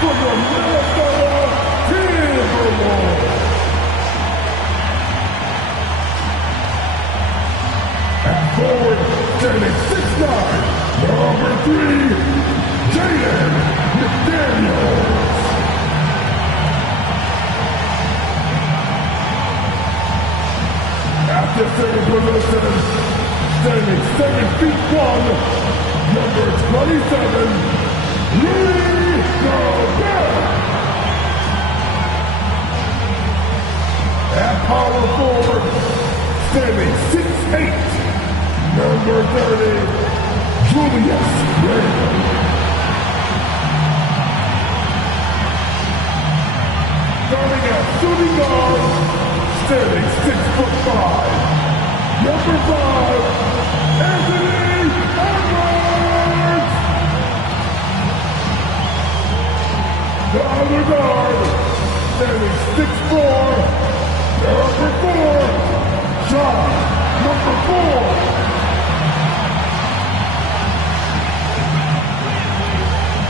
for the Minnesota Timberwolves. At forward, standing 6'9", number 3, Jaden McDaniels. At the center position, standing 7'1", number 27, Rudy Gobert. At power forward, standing 6'8", number 30, Julius Randle. Starting at shooting guard, standing 6'5", number 5, Anthony Edwards. The other guard, standing 6'4", number 4, John, number 4.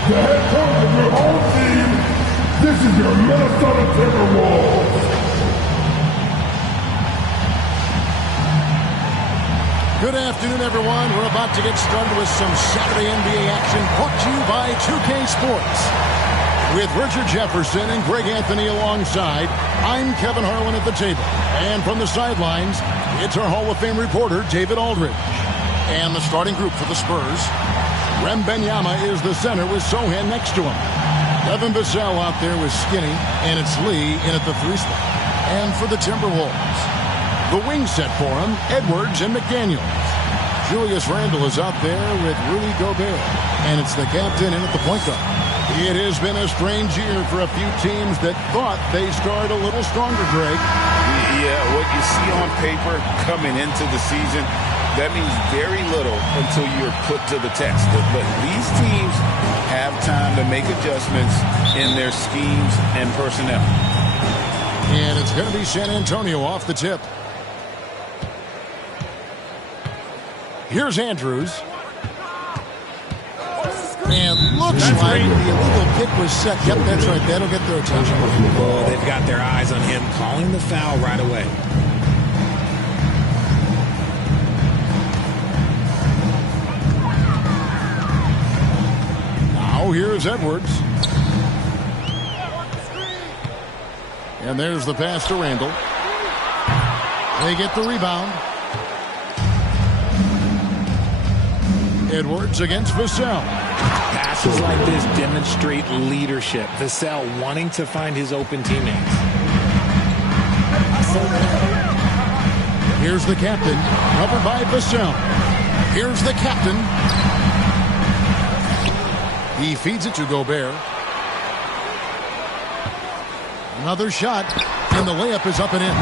The head coach of your home team, this is your Minnesota Timberwolves. Good afternoon, everyone. We're about to get started with some Saturday NBA action brought to you by 2K Sports. With Richard Jefferson and Greg Anthony alongside, I'm Kevin Harlan at the table. And from the sidelines, it's our Hall of Fame reporter, David Aldridge. And the starting group for the Spurs. Wembanyama is the center with Sohan next to him. Devin Vassell out there with Skinny, and it's Lee in at the 3 spot. And for the Timberwolves, the wing set for him, Edwards and McDaniels. Julius Randle is out there with Rudy Gobert, and it's the captain in at the point guard. It has been a strange year for a few teams that thought they started a little stronger, Greg. Yeah, what you see on paper coming into the season, that means very little until you're put to the test. But these teams have time to make adjustments in their schemes and personnel. And it's going to be San Antonio off the tip. Here's Andrews. And looks like the illegal kick was set. Yep, that's right. That'll get their attention. Oh, they've got their eyes on him, calling the foul right away. Now here's Edwards. And there's the pass to Randle. They get the rebound. Edwards against Vassell. Passes like this demonstrate leadership. Vassell wanting to find his open teammates. Here's the captain, covered by Vassell. Here's the captain. He feeds it to Gobert. Another shot, and the layup is up and in.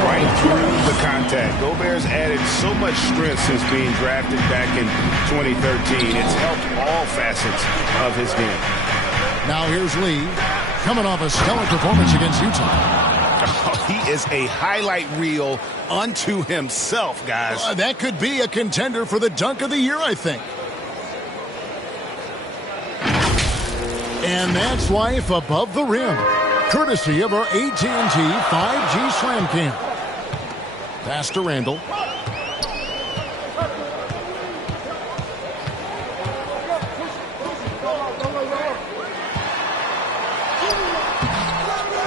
Right through the contact. Gobert's added so much strength since being drafted back in 2013. It's helped all facets of his game. Now here's Lee, coming off a stellar performance against Utah. Oh, he is a highlight reel unto himself, guys. That could be a contender for the dunk of the year, I think. And that's life above the rim, courtesy of our AT&T 5G Slam Cam. Pass to Randle.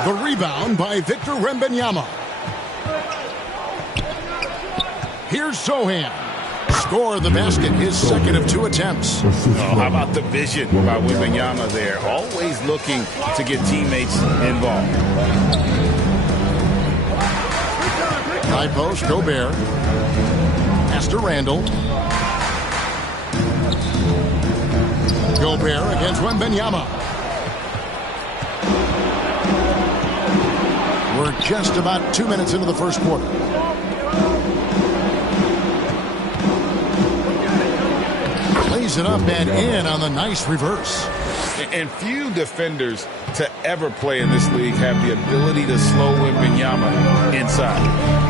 The rebound by Victor Wembanyama. Here's Sohan. Score the basket, his second of 2 attempts. Oh, how about the vision by Wembanyama there? Always looking to get teammates involved. High post, Gobert. Pass to Randle. Gobert against Wembanyama. We're just about 2 minutes into the first quarter. Lays it up and in on the nice reverse. And few defenders to ever play in this league have the ability to slow Wembanyama inside.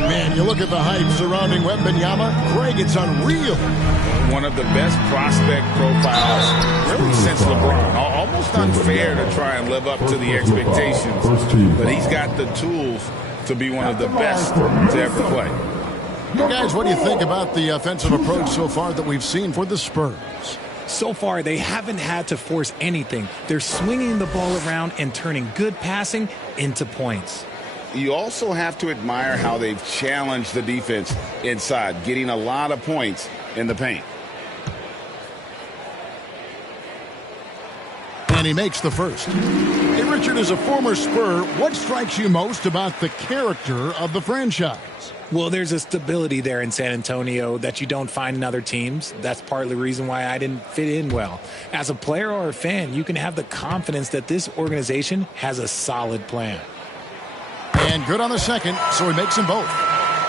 Man, you look at the hype surrounding Wembanyama, Greg, it's unreal. One of the best prospect profiles really since LeBron. Almost unfair to try and live up to the expectations, but he's got the tools to be one of the best to ever play. You guys, what do you think about the offensive approach so far that we've seen for the Spurs? So far, they haven't had to force anything. They're swinging the ball around and turning good passing into points. You also have to admire how they've challenged the defense inside, getting a lot of points in the paint. And he makes the first. Hey, Richard, as a former Spur, what strikes you most about the character of the franchise? Well, there's a stability there in San Antonio that you don't find in other teams. That's partly the reason why I didn't fit in well. As a player or a fan, you can have the confidence that this organization has a solid plan. And good on the second, so he makes them both.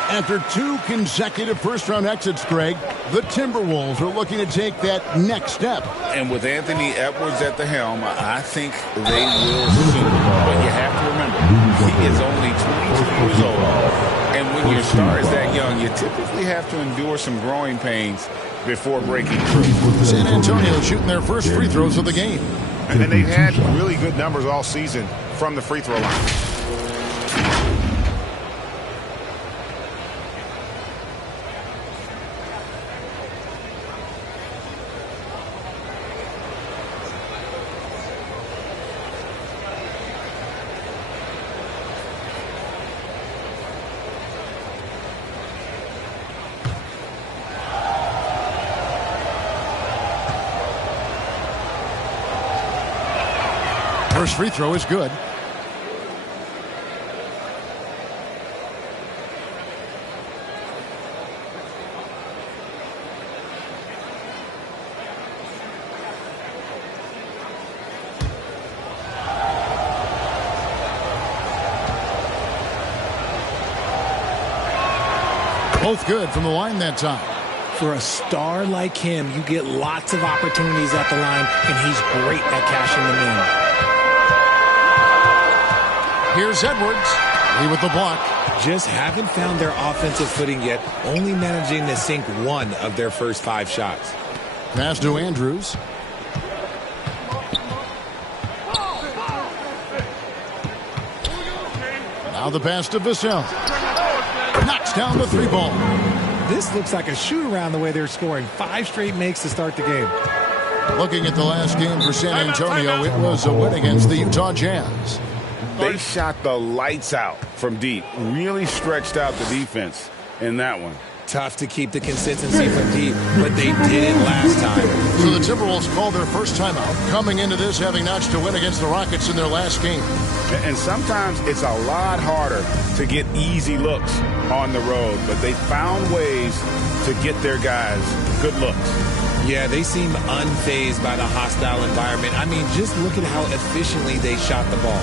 After 2 consecutive first-round exits, Greg, the Timberwolves are looking to take that next step. And with Anthony Edwards at the helm, I think they will soon. But you have to remember, he is only 22 years old. And when your star is that young, you typically have to endure some growing pains before breaking through. San Antonio shooting their first free throws of the game. And then they've had really good numbers all season from the free throw line. First free throw is good. Both good from the line that time. For a star like him, you get lots of opportunities at the line, and he's great at cashing them in. Here's Edwards. Lee with the block. Just haven't found their offensive footing yet, only managing to sink 1 of their first 5 shots. Pass to Andrews. Now the pass to Vassell. Knocks down the 3-ball. This looks like a shoot-around the way they're scoring. 5 straight makes to start the game. Looking at the last game for San Antonio, it was a win against the Utah Jazz. They shot the lights out from deep. Really stretched out the defense in that one. Tough to keep the consistency from deep, but they did it last time. So the Timberwolves called their first timeout, coming into this having notched a win against the Rockets in their last game. And sometimes it's a lot harder to get easy looks on the road, but they found ways to get their guys good looks. Yeah, they seem unfazed by the hostile environment. I mean, just look at how efficiently they shot the ball.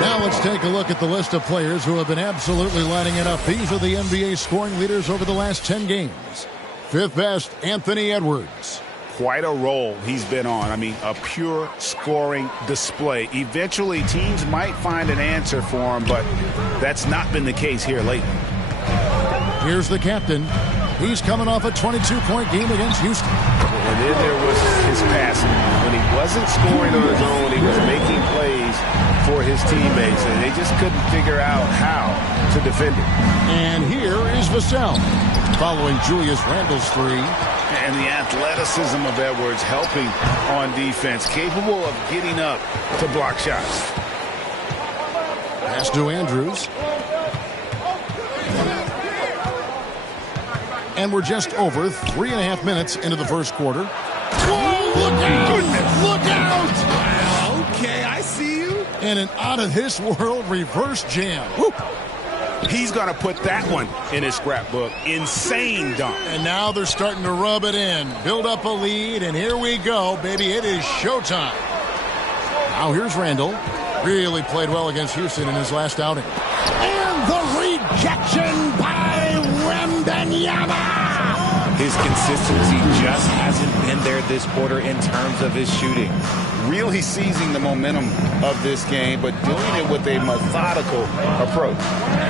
Now let's take a look at the list of players who have been absolutely lighting it up. These are the NBA scoring leaders over the last 10 games. Fifth best, Anthony Edwards. Quite a role he's been on. I mean, a pure scoring display. Eventually, teams might find an answer for him, but that's not been the case here lately. Here's the captain. He's coming off a 22-point game against Houston. And then there was his passing. When he wasn't scoring on his own, he was making plays for his teammates, and they just couldn't figure out how to defend it. And here is Vassell. following Julius Randle's three. And the athleticism of Edwards helping on defense, capable of getting up to block shots. Pass to Andrews. And we're just over 3.5 minutes into the first quarter. Whoa, look out! Look out! Okay, I see you. And an out-of-this-world reverse jam. Woo. He's going to put that one in his scrapbook. Insane dunk. And now they're starting to rub it in. Build up a lead, and here we go, baby. It is showtime. Now here's Randle. Really played well against Houston in his last outing. And the rejection by Wembanyama. His consistency just hasn't been there this quarter in terms of his shooting. Really seizing the momentum of this game, but doing it with a methodical approach.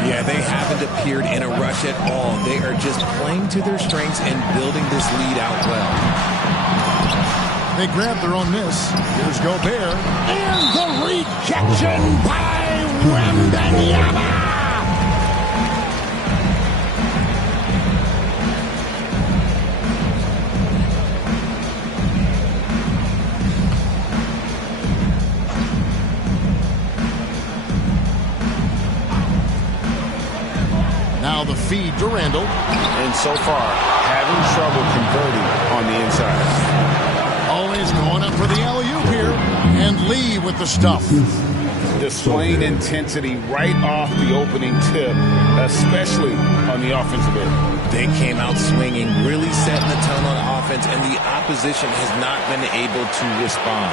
Yeah, they haven't appeared in a rush at all. They are just playing to their strengths and building this lead out well. They grab their own miss. Here's Gobert. And the rejection by Wembanyama. Now the feed to Randle. And so far, having trouble converting on the inside. Always going up for the alley-oop here. And Lee with the stuff. Displaying intensity right off the opening tip, especially on the offensive end. They came out swinging, really setting the tone on offense, and the opposition has not been able to respond.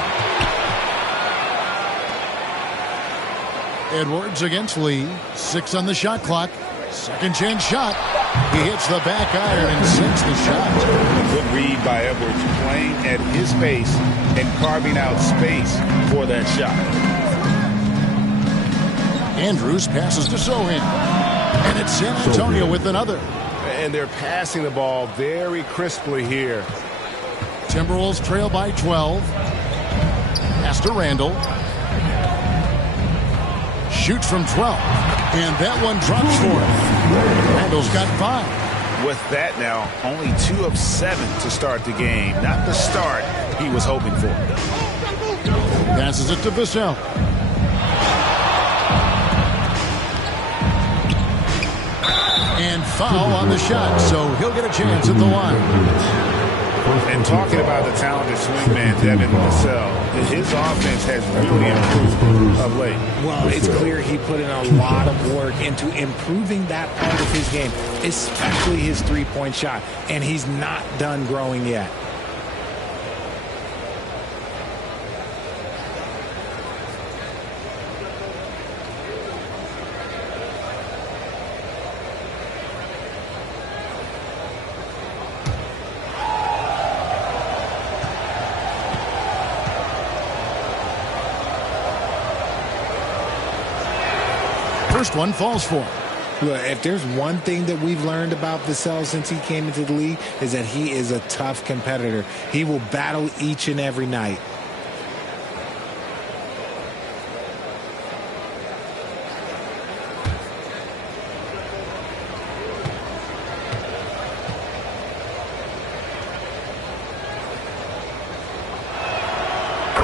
Edwards against Lee. 6 on the shot clock. Second chance shot. He hits the back iron and sinks the shot. A good read by Edwards, playing at his pace and carving out space for that shot. Andrews passes to Sohan. And it's San Antonio with another. And they're passing the ball very crisply here. Timberwolves trail by 12. Pass to Randle. Shoots from 12. And that one drops for him. Randle's got 5. With that now, only 2 of 7 to start the game. Not the start he was hoping for. Passes it to Vassell. And foul on the shot, so he'll get a chance at the line. And talking about the talented swingman, Devin Vassell, his offense has really improved of late. Well, it's clear he put in a lot of work into improving that part of his game, especially his three-point shot, and he's not done growing yet. First one falls for him. Look, if there's one thing that we've learned about Vassell since he came into the league is that he is a tough competitor. He will battle each and every night.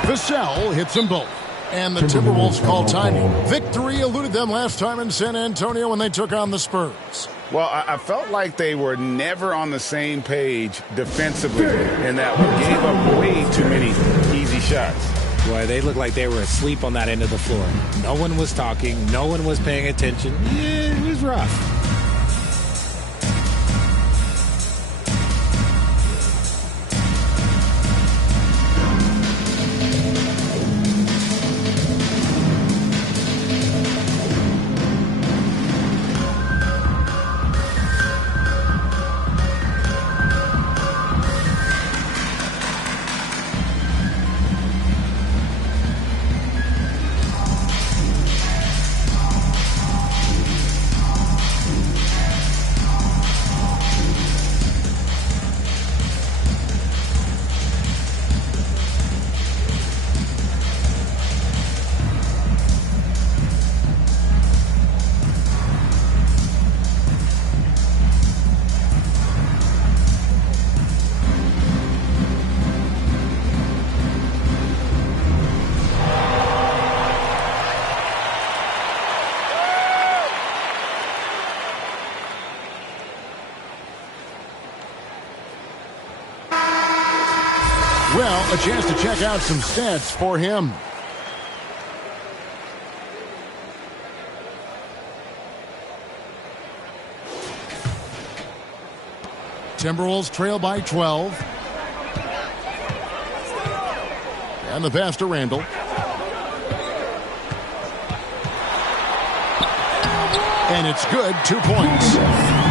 Vassell hits them both. And the Timberwolves call timing. Victory eluded them last time in San Antonio when they took on the Spurs. Well, I felt like they were never on the same page defensively, and that one gave up way too many easy shots. Boy, they looked like they were asleep on that end of the floor. No one was talking. No one was paying attention. Yeah, it was rough. Well, a chance to check out some stats for him. Timberwolves trail by 12. And the pass to Randall. And it's good, 2 points.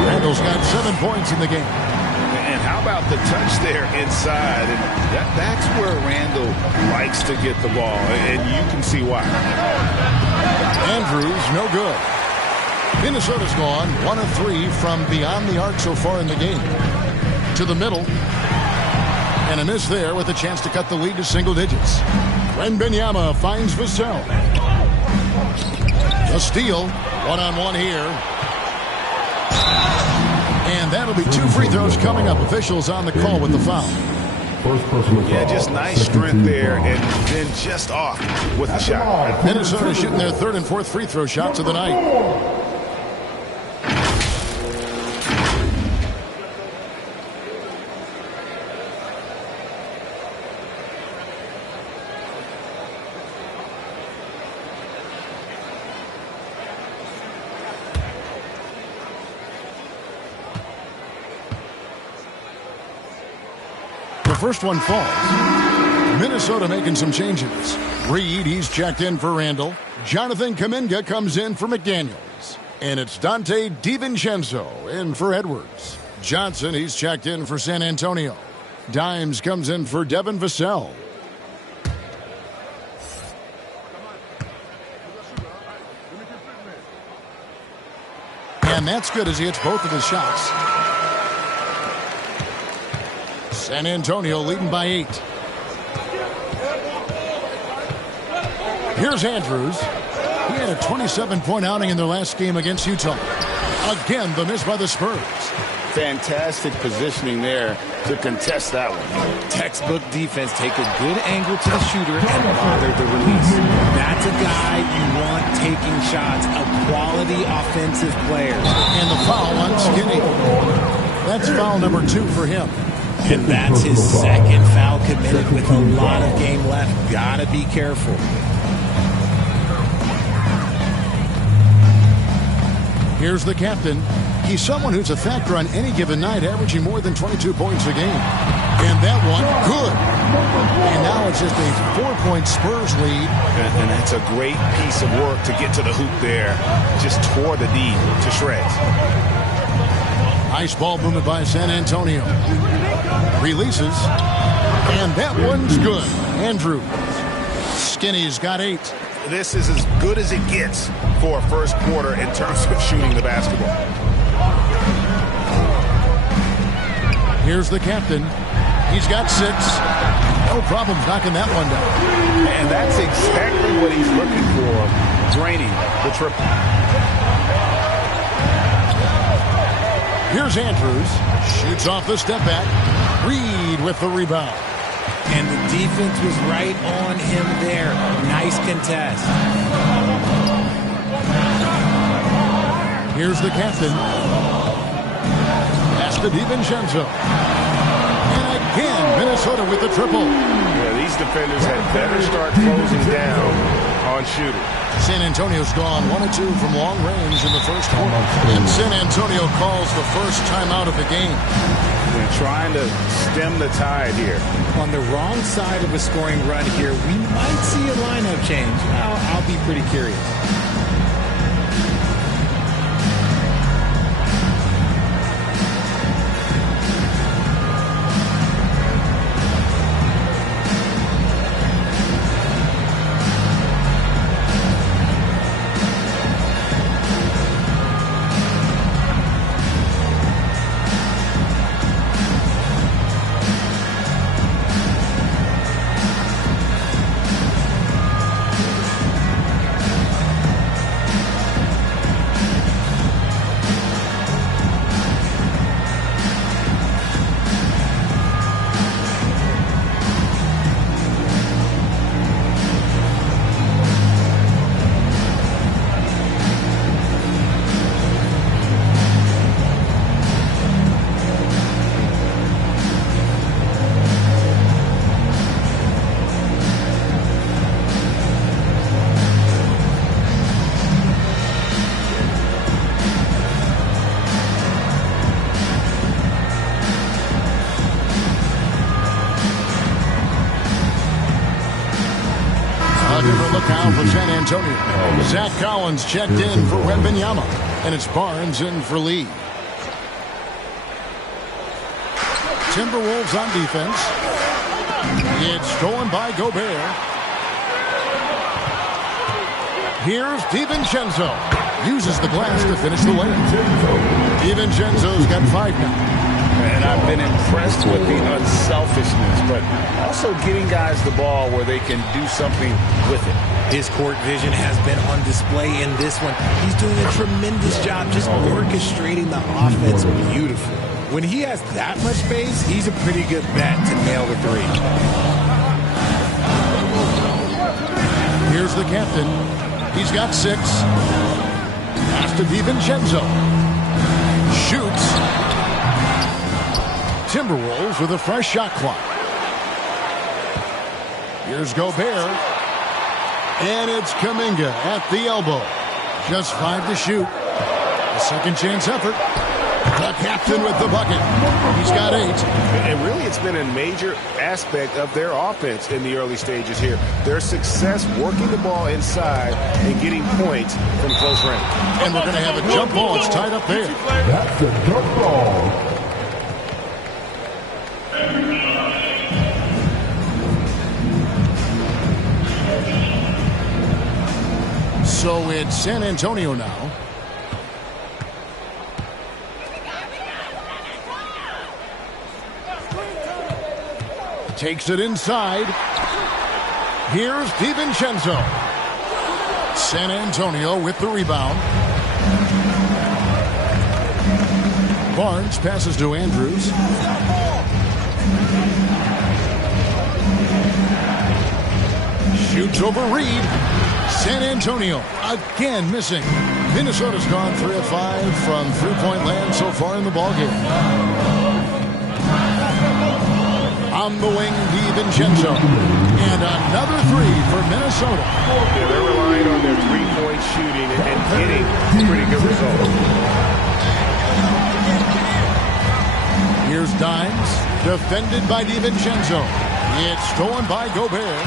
Randall's got 7 points in the game. And how about the touch there inside? And that's where Randall likes to get the ball, and you can see why. Andrews, no good. Minnesota's gone 1 of 3 from beyond the arc so far in the game. To the middle. And a miss there with a chance to cut the lead to single digits. Wembanyama finds Vassell. A steal. One-on-one here. And that'll be 2 free throws coming up. Officials on the call with the foul. First personal foul. Yeah, just nice strength there, and then just off with the shot. Minnesota shooting their 3rd and 4th free throw shots of the night. First one falls. Minnesota making some changes. Reed, he's checked in for Randall. Jonathan Kuminga comes in for McDaniels. And it's Dante DiVincenzo in for Edwards. Johnson, he's checked in for San Antonio. Dimes comes in for Devin Vassell. And that's good as he hits both of his shots. San Antonio leading by 8. Here's Andrews. He had a 27-point outing in their last game against Utah. Again, the miss by the Spurs. Fantastic positioning there to contest that one. Textbook defense. Take a good angle to the shooter and bother the release. That's a guy you want taking shots. A quality offensive player. And the foul on Skinny. That's foul number 2 for him. And that's his 2nd foul committed with a lot of game left. Gotta be careful. Here's the captain. He's someone who's a factor on any given night, averaging more than 22 points a game. And that one, good. And now it's just a 4-point Spurs lead. And that's a great piece of work to get to the hoop there. Just tore the D to shreds. Ice ball movement by San Antonio. Releases. And that one's good. Andrews. Skinny's got 8. This is as good as it gets for a first quarter in terms of shooting the basketball. Here's the captain. He's got 6. No problem knocking that one down. And that's exactly what he's looking for, draining the triple. Here's Andrews. Shoots off the step back. Reed with the rebound. And the defense was right on him there. Nice contest. Here's the captain. Pass to DiVincenzo. And again, Minnesota with the triple. Yeah, these defenders had better start closing down on shooting. San Antonio's gone 1 of 2 from long range in the first quarter. And San Antonio calls the first timeout of the game. They're trying to stem the tide here. On the wrong side of a scoring run here, we might see a lineup change. I'll be pretty curious. now for San Antonio. Zach Collins checked in for Wembanyama. And it's Barnes in for Lee. Timberwolves on defense. It's stolen by Gobert. Here's DiVincenzo. Uses the glass to finish the layup. DiVincenzo's got 5 now. And I've been impressed with the unselfishness, but also getting guys the ball where they can do something with it. His court vision has been on display in this one. He's doing a tremendous job just orchestrating the offense beautifully. When he has that much space, he's a pretty good bet to nail the 3. Here's the captain. He's got 6. Pass to DiVincenzo. Shoots. Timberwolves with a fresh shot clock. Here's Gobert. And it's Kuminga at the elbow. Just 5 to shoot. A second chance effort. The captain with the bucket. He's got 8. And really, it's been a major aspect of their offense in the early stages here. Their success working the ball inside and getting points from close range. And we're going to have a jump ball. It's tied up there. That's the jump ball. So it's San Antonio now. Takes it inside. Here's DiVincenzo. San Antonio with the rebound. Barnes passes to Andrews. Shoots over Reed. San Antonio again missing. Minnesota's gone 3 of 5 from three-point land so far in the ballgame. On the wing, DiVincenzo. And another 3 for Minnesota. Yeah, they're relying on their three-point shooting and getting pretty good results. Here's Dimes, defended by DiVincenzo. It's stolen by Gobert.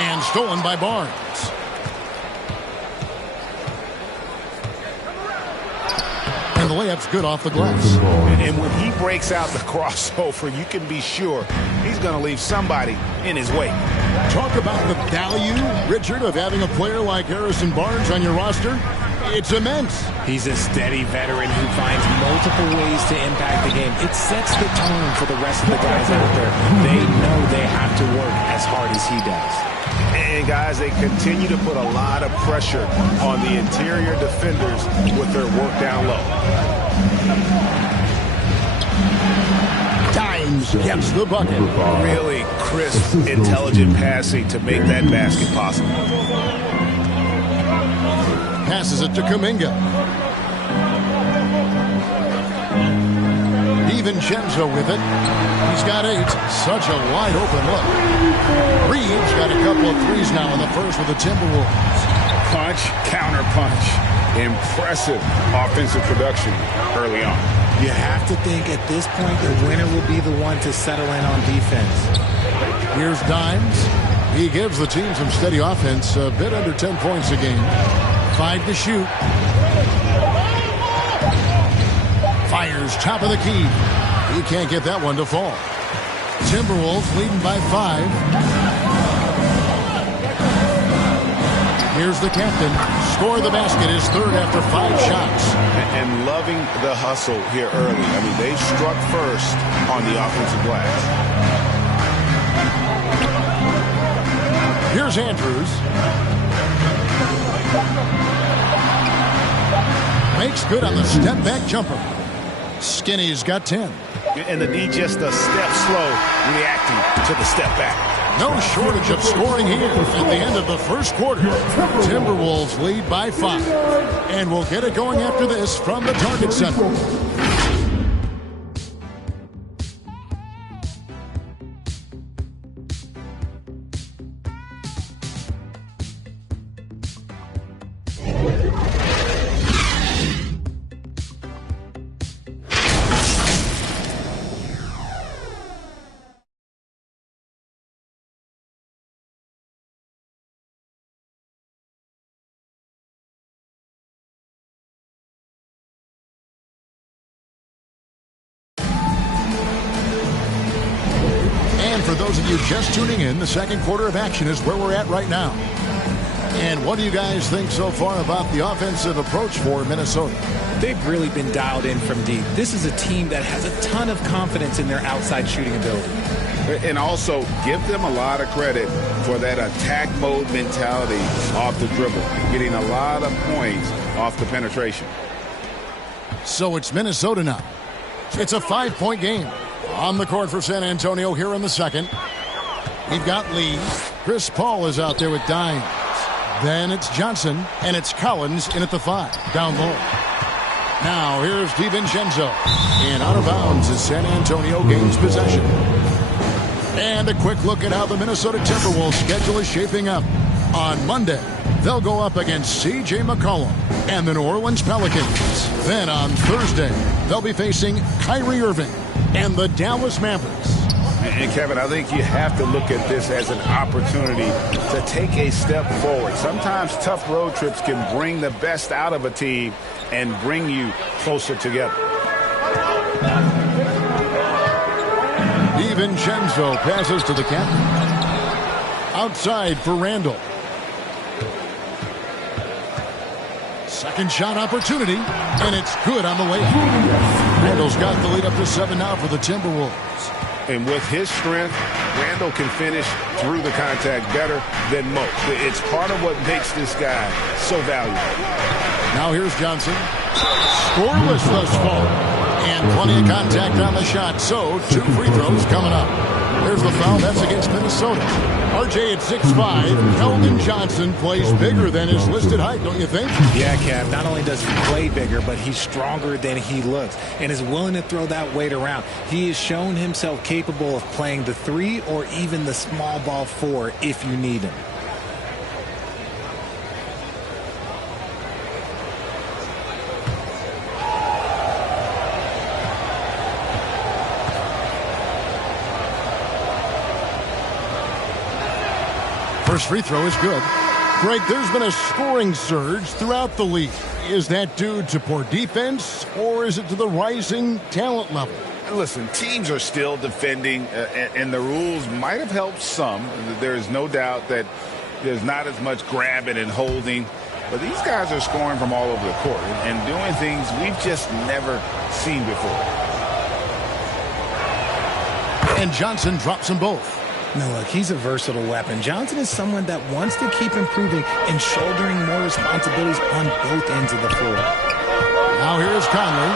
And stolen by Barnes. And the layup's good off the glass. And when he breaks out the crossover, you can be sure he's going to leave somebody in his way. Talk about the value, Richard, of having a player like Harrison Barnes on your roster. It's immense. He's a steady veteran who finds multiple ways to impact the game. It sets the tone for the rest of the guys out there. They know they have to work as hard as he does. And guys, they continue to put a lot of pressure on the interior defenders with their work down low. Dimes gets the bucket. Really crisp, intelligent passing to make that basket possible. Passes it to Kuminga. DiVincenzo with it. He's got 8. Such a wide open look. Reed's got a couple of 3s now in the first with the Timberwolves. Punch, counter punch. Impressive offensive production early on. You have to think at this point the winner will be the one to settle in on defense. Here's Dimes. He gives the team some steady offense, a bit under 10 points a game. 5 to shoot. Fires top of the key. He can't get that one to fall. Timberwolves leading by 5. Here's the captain. Score the basket, his 3rd after 5 shots. And loving the hustle here early. I mean, they struck first on the offensive glass. Here's Andrews. Makes good on the step-back jumper. Skinny's got 10. And the D just a step slow reacting to the step back. No shortage of scoring here at the end of the first quarter. Timberwolves lead by 5. And we'll get it going after this from the Target Center. those of you just tuning in, the second quarter of action is where we're at right now. And what do you guys think so far about the offensive approach for Minnesota? They've really been dialed in from deep. This is a team that has a ton of confidence in their outside shooting ability. And also, give them a lot of credit for that attack mode mentality off the dribble, getting a lot of points off the penetration. So it's Minnesota now. It's a 5-point game. On the court for San Antonio here in the second. We've got Lee. Chris Paul is out there with Dimes. Then it's Johnson, and it's Collins in at the 5, down low. Now here's DiVincenzo. And out of bounds as San Antonio gains possession. And a quick look at how the Minnesota Timberwolves schedule is shaping up. On Monday, they'll go up against C.J. McCollum and the New Orleans Pelicans. Then on Thursday, they'll be facing Kyrie Irving and the Dallas Mavericks. And Kevin, I think you have to look at this as an opportunity to take a step forward. Sometimes tough road trips can bring the best out of a team and bring you closer together. DiVincenzo passes to the captain. Outside for Randall. Second shot opportunity, and it's good on the way up. Randall's got the lead up to 7 now for the Timberwolves. And with his strength, Randall can finish through the contact better than most. It's part of what makes this guy so valuable. Now here's Johnson. Scoreless thus far. And plenty of contact on the shot. So 2 free throws coming up. There's the foul. That's against Minnesota. RJ at 6'5". Keldon Johnson plays bigger than his listed height, don't you think? Yeah, Kev. Not only does he play bigger, but he's stronger than he looks and is willing to throw that weight around. He has shown himself capable of playing the 3 or even the small ball 4 if you need him. First free throw is good. Greg, there's been a scoring surge throughout the league. Is that due to poor defense, or is it to the rising talent level? Listen, teams are still defending, and the rules might have helped some. There is no doubt that there's not as much grabbing and holding. But these guys are scoring from all over the court and doing things we've just never seen before. And Johnson drops them both. No, look, he's a versatile weapon. Johnson is someone that wants to keep improving and shouldering more responsibilities on both ends of the floor. Now here's Conley.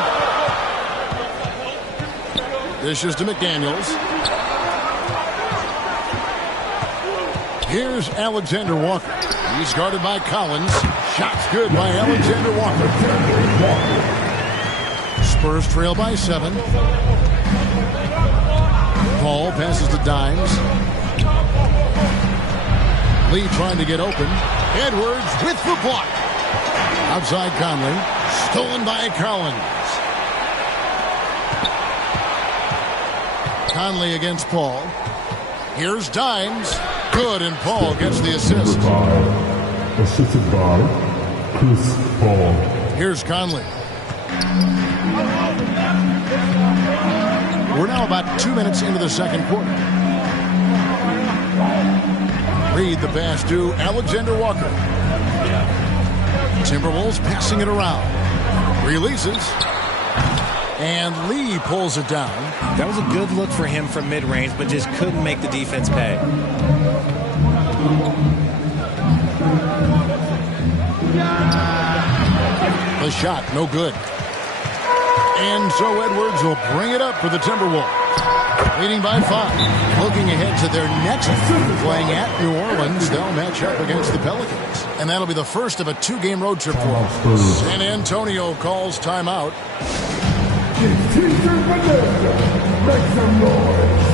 Dishes to McDaniels. Here's Alexander Walker. He's guarded by Collins. Shot's good by Alexander Walker. Spurs trail by 7. Paul passes to Dimes. Lee trying to get open. Edwards with the block. Outside Conley. Stolen by Collins. Conley against Paul. Here's Dimes. Good, and Paul gets the assist. Assisted by Chris Paul. Here's Conley. We're now about 2 minutes into the second quarter. Reed the pass to Alexander Walker. Timberwolves passing it around. Releases. And Lee pulls it down. That was a good look for him from mid-range, but just couldn't make the defense pay. The shot, no good. And so Edwards will bring it up for the Timberwolves. Leading by 5. Looking ahead to their next playing at New Orleans. They'll match up against the Pelicans. And that'll be the first of a 2-game road trip for them. San Antonio calls timeout. Make some noise.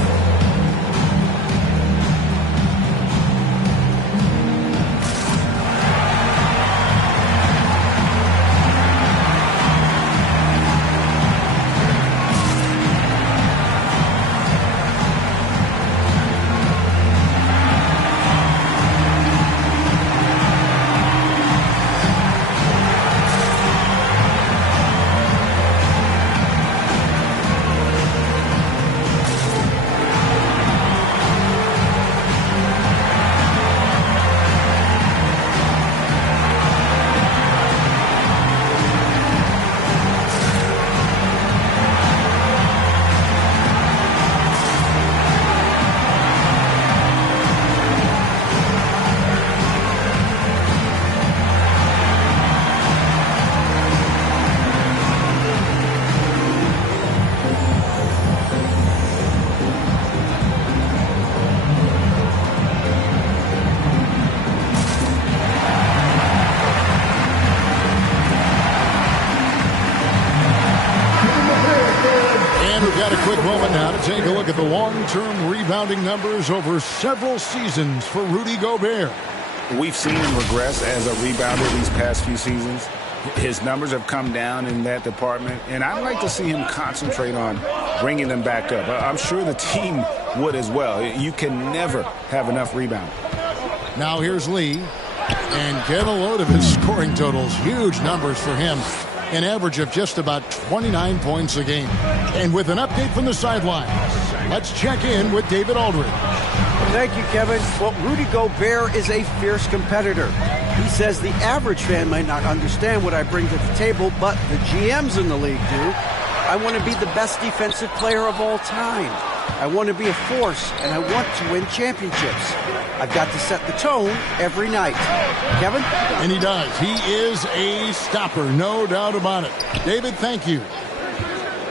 And we've got a quick moment now to take a look at the long-term rebounding numbers over several seasons for Rudy Gobert. We've seen him regress as a rebounder these past few seasons. His numbers have come down in that department, and I'd like to see him concentrate on bringing them back up. I'm sure the team would as well. You can never have enough rebound. Now here's Lee, and get a load of his scoring totals. Huge numbers for him. An average of just about 29 points a game. And with an update from the sidelines, let's check in with David Aldridge. Thank you, Kevin. Well, Rudy Gobert is a fierce competitor. He says the average fan might not understand what I bring to the table, but the GMs in the league do. I want to be the best defensive player of all time. I want to be a force, and I want to win championships. I've got to set the tone every night. Kevin? And he does. He is a stopper, no doubt about it. David, thank you.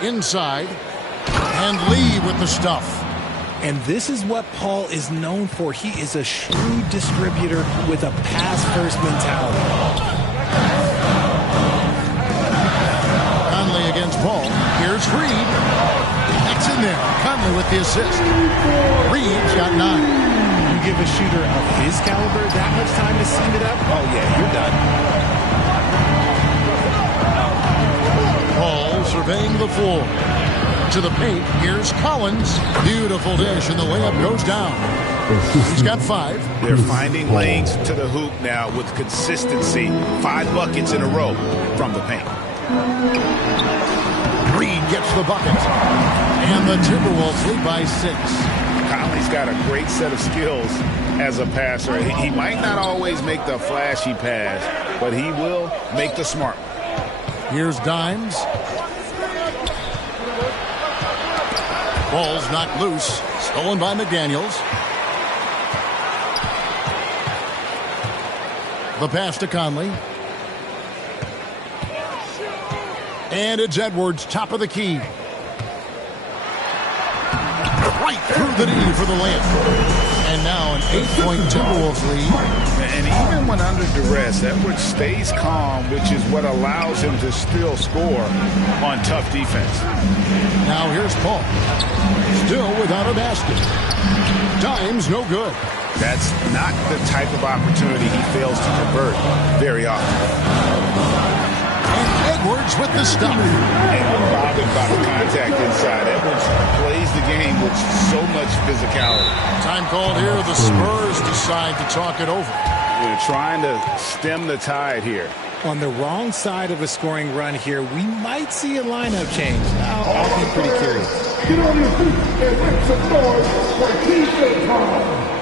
Inside, and Lee with the stuff. And this is what Paul is known for. He is a shrewd distributor with a pass-first mentality. Conley against Paul. Here's Reed. That's in there. Conley with the assist. Reed's got 9. You give a shooter of his caliber that much time to send it up? Oh, yeah, you're done. Paul surveying the floor. To the paint, here's Collins. Beautiful dish, and the layup goes down. He's got 5. They're finding lanes to the hoop now with consistency. 5 buckets in a row from the paint. Reed gets the bucket. And the Timberwolves lead by 6. Conley's got a great set of skills as a passer. He might not always make the flashy pass, but he will make the smart one. Here's Dimes. Ball's knocked loose. Stolen by McDaniels. The pass to Conley. And it's Edwards, top of the key. Right through the knee for the layup. And now an 8-point Timberwolves lead. And even when under duress, Edwards stays calm, which is what allows him to still score on tough defense. Now here's Paul. Still without a basket. Dimes no good. That's not the type of opportunity he fails to convert very often. Edwards with the stop. And unbothered by the contact inside. Edwards plays the game with so much physicality. Time called here. The Spurs decide to talk it over. We're trying to stem the tide here. On the wrong side of a scoring run here, we might see a lineup change. I'll be pretty curious. Get on your feet and make some noise for TJ Brown.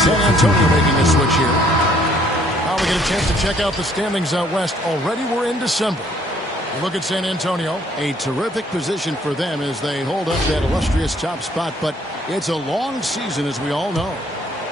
San Antonio making a switch here. Now we get a chance to check out the standings out west. Already we're in December. Look at San Antonio. A terrific position for them as they hold up that illustrious top spot. But it's a long season, as we all know.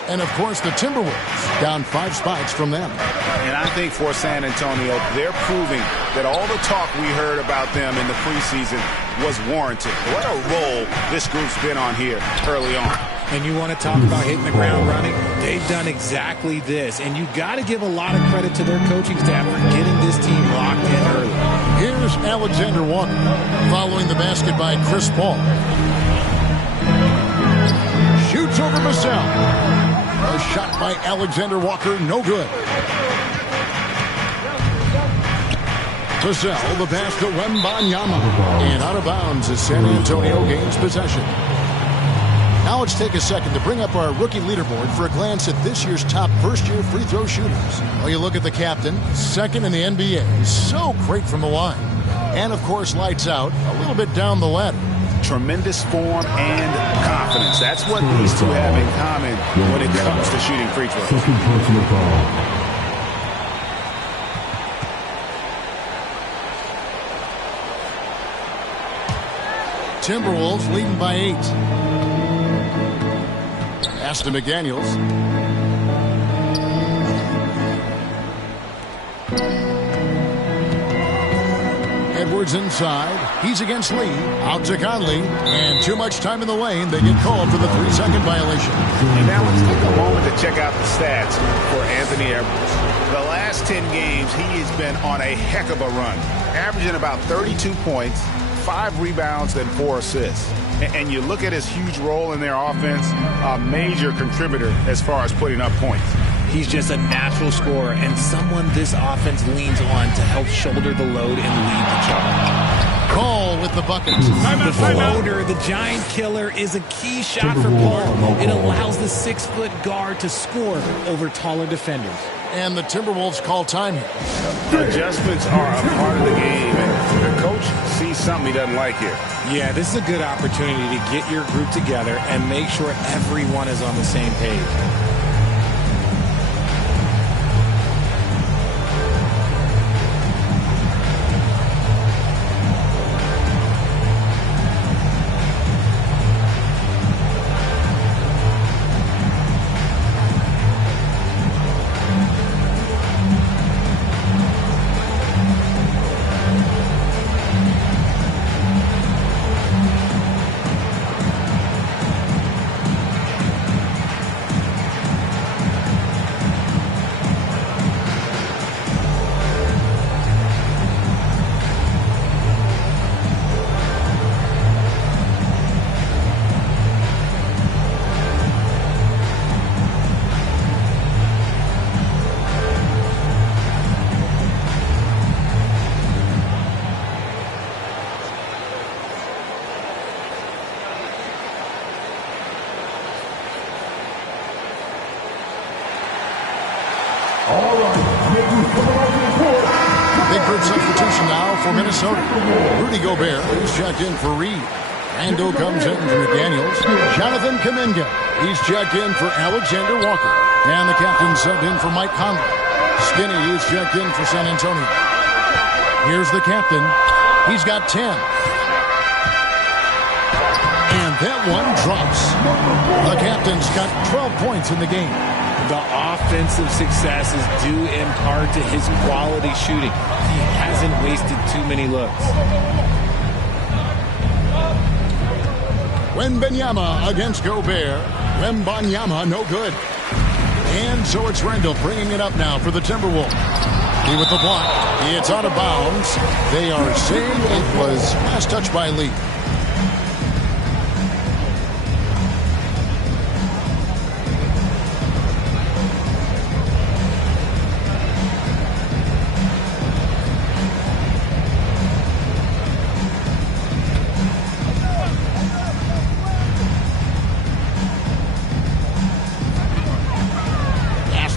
And, of course, the Timberwolves down 5 spots from them. And I think for San Antonio, they're proving that all the talk we heard about them in the preseason was warranted. What a role this group's been on here early on. And you want to talk about hitting the ground running? They've done exactly this. And you got to give a lot of credit to their coaching staff for getting this team locked in early. Here's Alexander Walker following the basket by Chris Paul. Shoots over Vassell. A shot by Alexander Walker, no good. Vassell, the pass to Wembanyama. And out of bounds as San Antonio gains possession. Now let's take a second to bring up our rookie leaderboard for a glance at this year's top first-year free throw shooters. Well, you look at the captain, second in the NBA. So great from the line. And, of course, lights out a little bit down the ladder. Tremendous form and confidence. That's what these two have in common when it comes to shooting free throws. Second personal foul. Timberwolves leading by 8. Pass to McDaniels. Edwards inside. He's against Lee. Out to Conley. And too much time in the lane. They get called for the 3-second violation. And now let's take a moment to check out the stats for Anthony Edwards. The last 10 games, he has been on a heck of a run, averaging about 32 points, 5 rebounds, and 4 assists. And you look at his huge role in their offense, a major contributor as far as putting up points. He's just a natural scorer and someone this offense leans on to help shoulder the load and lead the charge. Call with the bucket. The floater, the giant killer, is a key shot for Paul. It allows the 6-foot guard to score over taller defenders. And the Timberwolves call time here. Adjustments are a part of the game, and the coach sees something he doesn't like here. Yeah, this is a good opportunity to get your group together and make sure everyone is on the same page. Big group substitution now for Minnesota. Rudy Gobert is checked in for Reed. Randall comes in for McDaniels. Jonathan Kuminga. He's checked in for Alexander Walker. And the captain subbed in for Mike Conley. Skinny is checked in for San Antonio. Here's the captain. He's got 10. And that one drops. The captain's got 12 points in the game. The offensive success is due in part to his quality shooting. He hasn't wasted too many looks. Wembanyama against Gobert. Wembanyama no good. And so it's Randall bringing it up now for the Timberwolves. He with the block. It's out of bounds. They are saying it was last touch by Lee.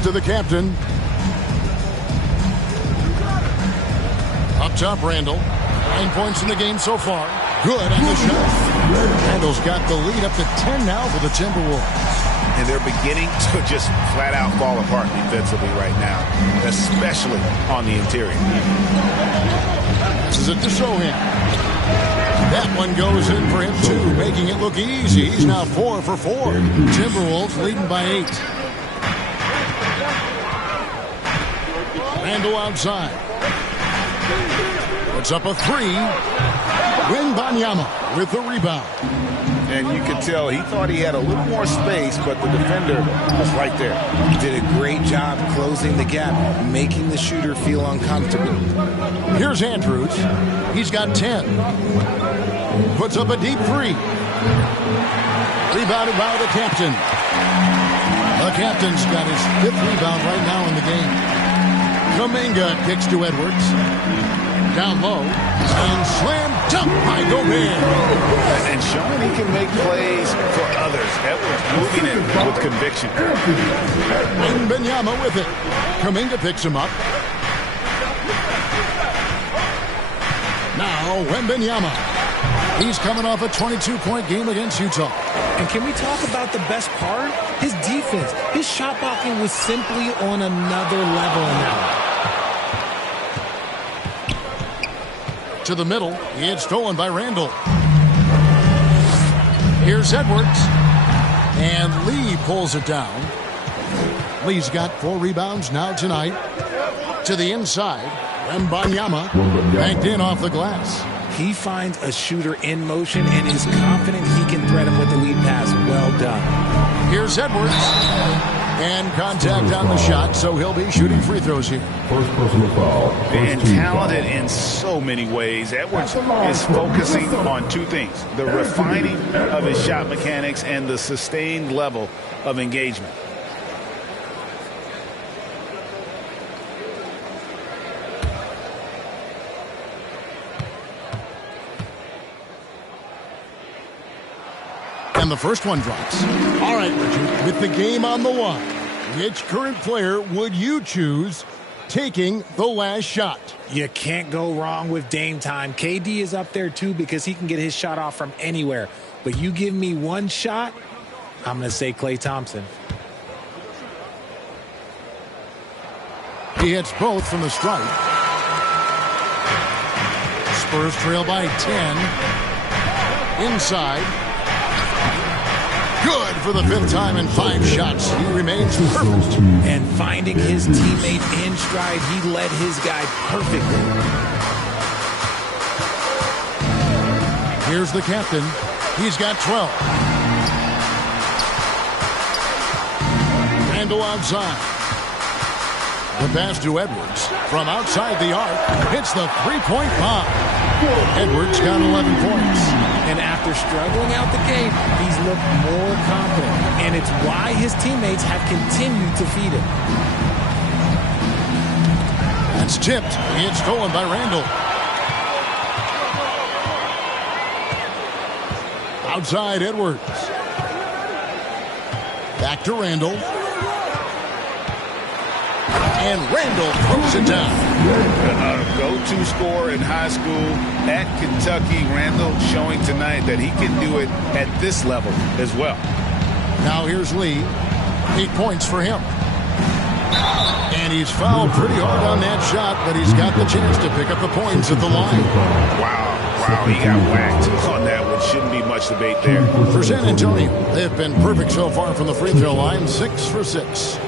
To the captain. Up top, Randall. 9 points in the game so far. Good on the shot. Randall's got the lead up to 10 now for the Timberwolves. And they're beginning to just flat out fall apart defensively right now, especially on the interior. This is it to Sohan. That one goes in for him too, making it look easy. He's now 4 for 4. Timberwolves leading by 8. Randall outside. Puts up a 3. Wembanyama with the rebound. And you could tell he thought he had a little more space, but the defender was right there. He did a great job closing the gap, making the shooter feel uncomfortable. Here's Andrews. He's got 10. Puts up a deep 3. Rebounded by the captain. The The captain's got his 5th rebound right now in the game. Kuminga kicks to Edwards. Down low. And slam dunk by Gobert. And showing he can make plays for others. Edwards moving it with conviction. Wembanyama with it. Kuminga picks him up. Now Wembanyama. He's coming off a 22-point game against Utah. And can we talk about the best part? His defense. His shot blocking was simply on another level in that one. To the middle. It's stolen by Randall. Here's Edwards. And Lee pulls it down. Lee's got 4 rebounds now tonight. To the inside. Wembanyama banked in off the glass. He finds a shooter in motion and is confident he can thread him with the lead pass. Well done. Here's Edwards. And contact on the shot, so he'll be shooting free throws here. First personal foul. And talented in so many ways. Edwards is focusing on 2 things. The refining of his shot mechanics and the sustained level of engagement. And the first one drops. All right, Richard, with the game on the line, which current player would you choose taking the last shot? You can't go wrong with Dame time. KD is up there too because he can get his shot off from anywhere. But you give me one shot, I'm going to say Klay Thompson. He hits both from the stripe. Spurs trail by 10. Inside. Good for the 5th time in 5 shots. He remains perfect. And finding his teammate in stride, he led his guy perfectly. Here's the captain. He's got 12. Randall outside. The pass to Edwards from outside the arc. Hits the 3-point bomb. Edwards got 11 points. And after struggling out the gate, he's looked more confident. And it's why his teammates have continued to feed him. That's tipped. It's stolen by Randall. Outside Edwards. Back to Randall. And Randall throws it down. A go-to scorer in high school at Kentucky. Randall showing tonight that he can do it at this level as well. Now here's Lee. 8 points for him. And he's fouled pretty hard on that shot, but he's got the chance to pick up the points at the line. Wow, he got whacked on that one. Shouldn't be much debate there. For San Antonio, they've been perfect so far from the free throw line. 6 for 6.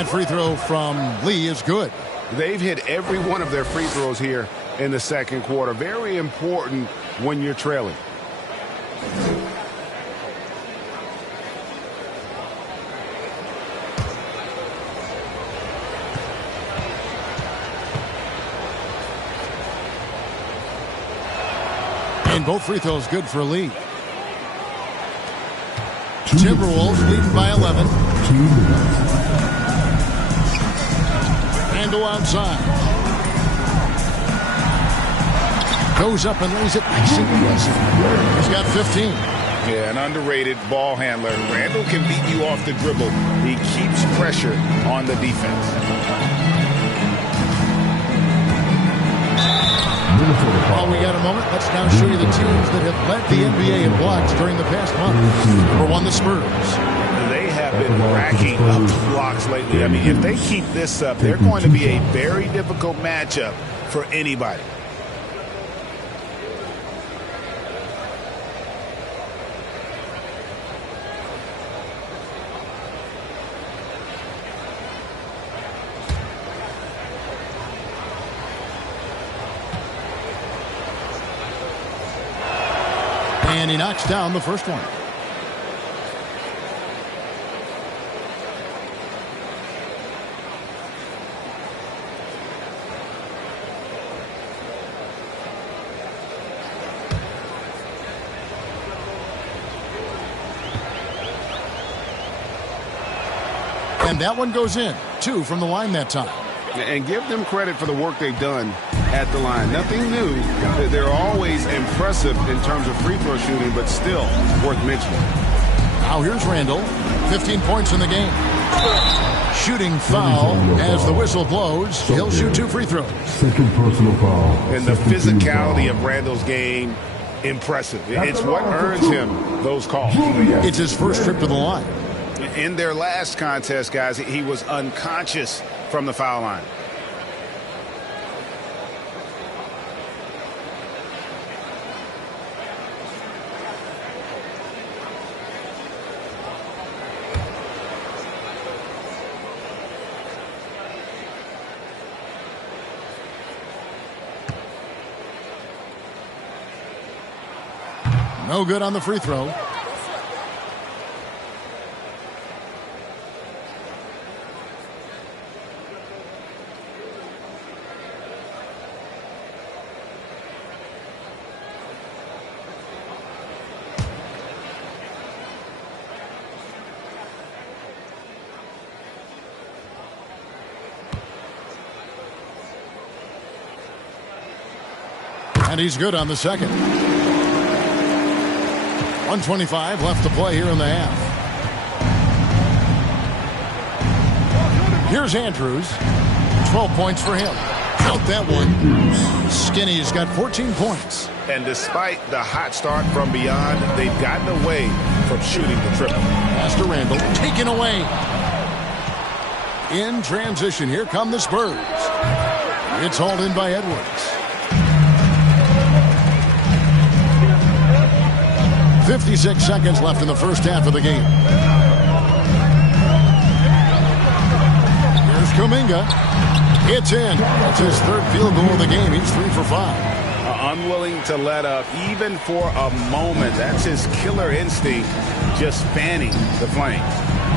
That free throw from Lee is good. They've hit every one of their free throws here in the 2nd quarter. Very important when you're trailing. And both free throws good for Lee. Timberwolves leading by 11. Randall outside. Goes up and lays it nice and easy. He's got 15. Yeah, an underrated ball handler. Randall can beat you off the dribble. He keeps pressure on the defense. While we got a moment, let's now show you the teams that have led the NBA in blocks during the past month. Number 1, the Spurs. They have been racking up blocks lately. I mean, if they keep this up, they're going to be a very difficult matchup for anybody. And he knocks down the first one. And that one goes in. 2 from the line that time. And give them credit for the work they've done at the line. Nothing new. They're always impressive in terms of free throw shooting, but still worth mentioning. Now here's Randall. 15 points in the game. Shooting foul as the whistle blows. He'll shoot 2 free throws. Second personal foul. And the physicality of Randall's game, impressive. It's what earns him those calls. It's his first trip to the line. In their last contest, guys, he was unconscious from the foul line. No good on the free throw. And he's good on the second. 1:25 left to play here in the half. Here's Andrews. 12 points for him. Count that one. Skinny's got 14 points. And despite the hot start from beyond, they've gotten away from shooting the triple. Pass to Randall. Taken away. In transition, here come the Spurs. It's hauled in by Edwards. 56 seconds left in the first half of the game. Here's Kuminga. It's in. That's his third field goal of the game. He's 3 for 5. Unwilling to let up even for a moment. That's his killer instinct, just fanning the flames.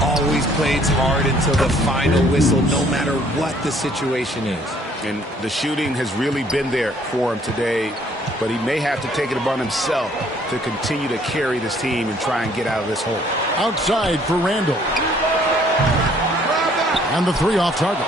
Always plays hard until the final whistle, no matter what the situation is. And the shooting has really been there for him today, but he may have to take it upon himself to continue to carry this team and try and get out of this hole. Outside for Randall. And the 3 off target.